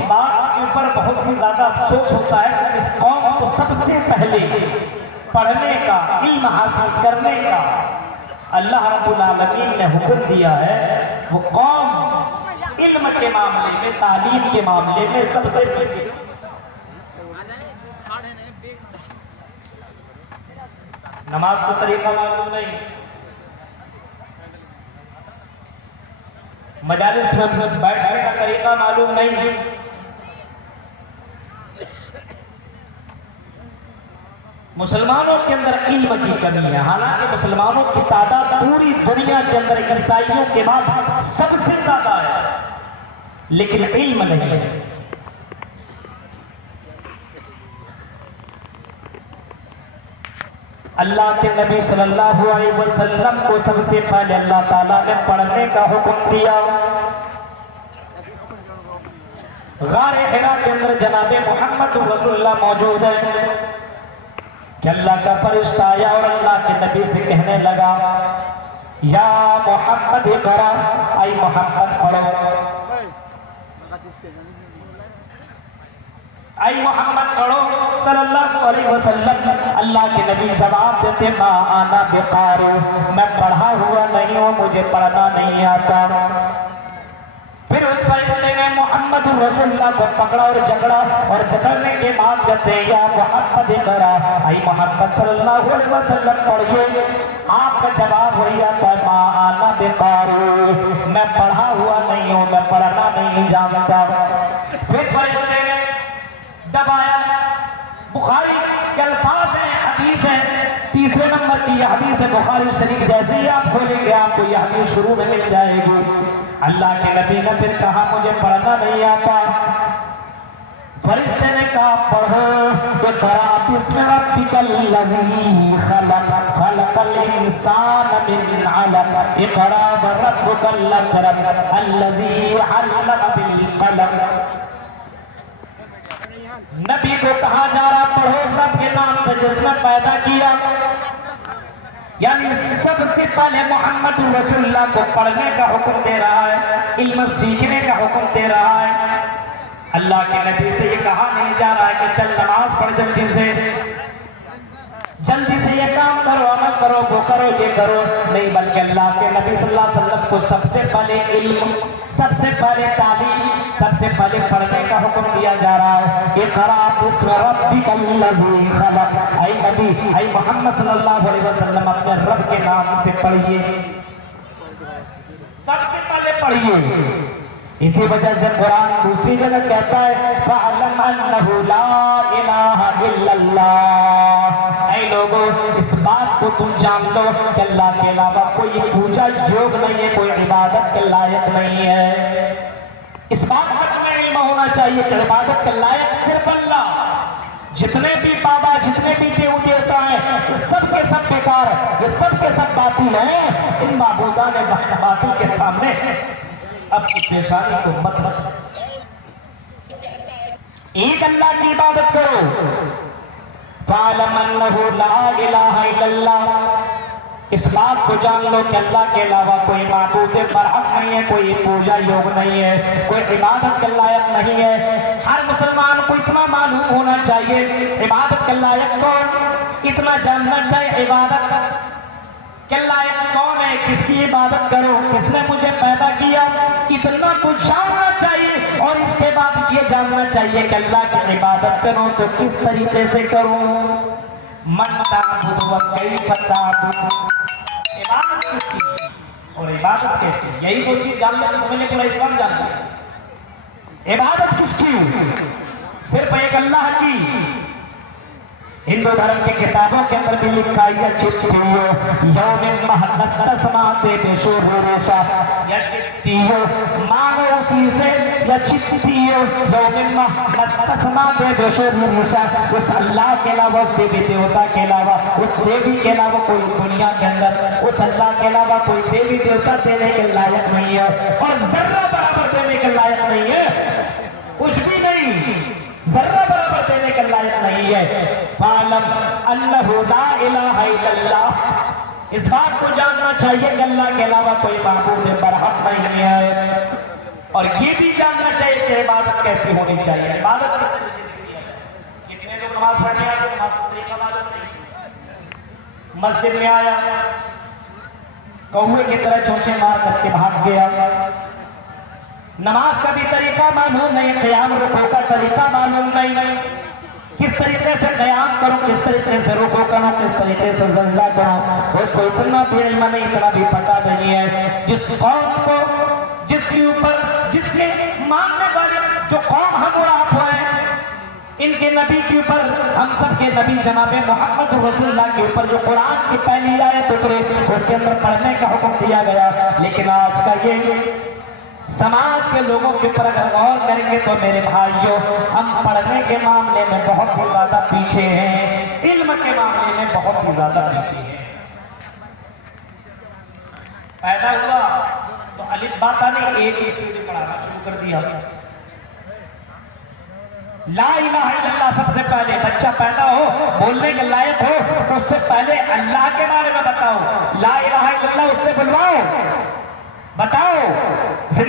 اس بات کے اوپر بہت ہی زیادہ افسوس ہوتا ہے کہ اس قوم کو سب سے پہلے پڑھنے کا، علم حاصل کرنے کا اللہ رب العالمین نے حکم دیا ہے، وہ قوم علم کے معاملے میں، تعلیم کے معاملے میں سب سے پہلے۔ نماز کا طریقہ معلوم نہیں، مجالس میں بیٹھنے کا طریقہ معلوم نہیں، مسلمانوں کے اندر علم کی کمی ہے۔ حالانکہ مسلمانوں کی تعداد پوری دنیا کے اندر عیسائیوں کے بعد سب سے زیادہ ہے، لیکن علم نہیں ہے۔ اللہ کے نبی صلی اللہ علیہ وسلم کو سب سے پہلے اللہ تعالیٰ نے پڑھنے کا حکم دیا۔ غار حرا کے اندر جناب محمد رسول اللہ موجود ہے کہ اللہ کا فرشتہ آیا اور اللہ کے نبی سے کہنے لگا، یا محمد اقرا، اے محمد پڑھو، اے محمد پڑھو صلی اللہ علیہ وسلم۔ اللہ کے نبی جواب دیتے، ما انا بقاری، میں پڑھا ہوا نہیں ہوں، مجھے پڑھنا نہیں آتا۔ پھر اس فرشتے نے محمد رسول اللہ کو پکڑا اور جکڑا، اور جکڑنے کے بعد کہتے ہیں، یا محمد اقرا، اے محمد صلی اللہ علیہ وسلم پڑھیے۔ آپ کا جواب وہی آتا ہے، ما انا بقاری، میں پڑھا ہوا نہیں ہوں، میں پڑھنا نہیں جانتا۔ پھر فرشتے نے دبایا، بخاری کے الفاظ ہیں، حدیث ہے، 30ویں نمبر کی یہ حدیث ہے بخاری شریف، جیسے ہی آپ کھولیں گے آپ کو یہ حدیث شروع میں مل جائے گی۔ اللہ کے نبی نے پھر کہا، مجھے پڑھنا نہیں آتا۔ فرشتے نے کہا، پڑھو، اقرأ بسم ربک الذی خلق، خلق الانسان من علق، اقرأ وربک الاکرم الذی علم بالقلم۔ نبی کو کہا جا رہا، پڑھو اس رب کے نام سے جس نے پیدا کیا، یعنی سب سے پہلے محمد رسول اللہ کو پڑھنے کا حکم دے رہا ہے، علم سیکھنے کا حکم دے رہا ہے۔ اللہ کے نبی سے یہ کہا نہیں جا رہا ہے کہ چل نماز پڑھ جلدی سے، جلدی سے یہ کام کرو، عمل کرو، وہ کرو، یہ کرو، نہیں، بلکہ اللہ کے نبی صلی اللہ علیہ وسلم کو سب سے پہلے علم، سب سے پہلے تعلیم، سب سے پہلے پڑھنے کا حکم دیا جا رہا ہے۔ اقرأ بسم ربک الذی خلق، اے نبی، اے محمد صلی اللہ علیہ وسلم اپنے رب کے نام سے پڑھیے، سب سے پہلے پڑھیے۔ اسی وجہ سے قرآن دوسری جگہ کہتا ہے، فَعْلَمْ أَنَّهُ لَا إِلَٰهَ إِلَّا اللَّهُ، اے لوگوں اس بات کو تم جان لو کہ اللہ کے علاوہ کوئی پوجا یوگ نہیں ہے، کوئی عبادت کے لائق نہیں ہے۔ اس بات کا تمہیں علم ہونا چاہیے کہ عبادت کے لائق صرف اللہ، جتنے بھی بابا، جتنے بھی دیو دیوتا ہیں، یہ سب کے سب بیکار ہیں، یہ سب کے سب باطل ہیں۔ ان معبودان باطل کے سامنے اپنی پیشانی کو مت رکھ، ایک اللہ کی عبادت کرو۔ فَعْلَمْ أَنَّهُ لَا إِلَٰهَ إِلَّا اللَّهُ، اس بات کو جان لو کہ اللہ کے علاوہ کوئی معبود برحق نہیں ہے، کوئی پوجا یوگ نہیں ہے، کوئی عبادت کے لائق نہیں ہے۔ ہر مسلمان کو اتنا معلوم ہونا چاہیے عبادت کے لائق کون، اتنا جاننا چاہیے عبادت کہ لائق کون ہے، کس کی عبادت کرو، کس نے مجھے پیدا کیا، اتنا کچھ جاننا چاہیے۔ اور اس کے بعد یہ جاننا چاہیے کہ اللہ کی عبادت کرو تو کس طریقے سے کرو۔ من تعبد و کیف تعبد، عبادت کس کی اور عبادت کیسی، یہی وہ چیز جاننا جس میں نے پورا اسلام جان لیا۔ عبادت کس کی، صرف ایک اللہ کی۔ ہندو دھرم کی کتابوں کے اندر بھی لکھا ہے، چتیو یوم مہنستسماتے بشوروشا، یا چتیو مانگو اسی سے، یا چتیو یوم مہنستسماتے بشوروشا، اس اللہ کے علاوہ، اس دیوی دیوتا کے علاوہ، اس دیوی کے علاوہ کوئی دنیا کے اندر، اس اللہ کے علاوہ کوئی دیوی دیوتا دینے کے لائق نہیں ہے، اور ذرہ برابر دینے کے لائق نہیں ہے، کچھ بھی نہیں، ذرہ برابر دینے کے لائق نہیں ہے۔ فَعْلَمْ أَنَّهُ لَا إِلَٰهَ إِلَّا اللَّهُ، اس بات کو جاننا چاہیے کہ اللہ کے علاوہ کوئی معبود برحق نہیں ہے۔ اور یہ بھی جاننا چاہیے کہ عبادت کیسی ہونی چاہیے، عبادت کس طریقے سے کی جائے۔ کتنے لوگ نماز پڑھنے آتے ہیں، نماز پڑھنے کی عبادت نہیں، مسجد میں آیا کوے کی طرح چونچے مار کر کے بھاگ گیا، نماز کا بھی طریقہ معلوم نہیں، قیام رکوع کا طریقہ معلوم نہیں، کس طریقے سے قیام کروں، کس طریقے سے رکوع کروں، کس طریقے سے سجدہ کروں، اس کو اتنا بھی علم نہیں، اتنا بھی پتہ نہیں ہے۔ جس قوم کو، جس کے اوپر، جس کے ماننے والے جو قوم ہم اور آپ ہوئے، ان کے نبی کے اوپر، ہم سب کے نبی جناب محمد رسول اللہ کے اوپر جو قرآن کی پہلی آیت اتری اس کے اندر پڑھنے کا حکم دیا گیا، لیکن آج کا یہ سماج کے لوگوں کے اوپر اگر غور کریں گے تو میرے بھائیوں، ہم پڑھنے کے معاملے میں بہت ہی زیادہ پیچھے ہیں، علم کے معاملے میں بہت ہی زیادہ پیچھے ہیں۔ پیدا ہوا تو الف با تا نے ایک ہی سیڑھی پڑھانا شروع کر دیا، لا الہ الا اللہ سب سے پہلے۔ بچہ پیدا ہو، بولنے کے لائق ہو تو اس سے پہلے اللہ کے بارے میں بتاؤ،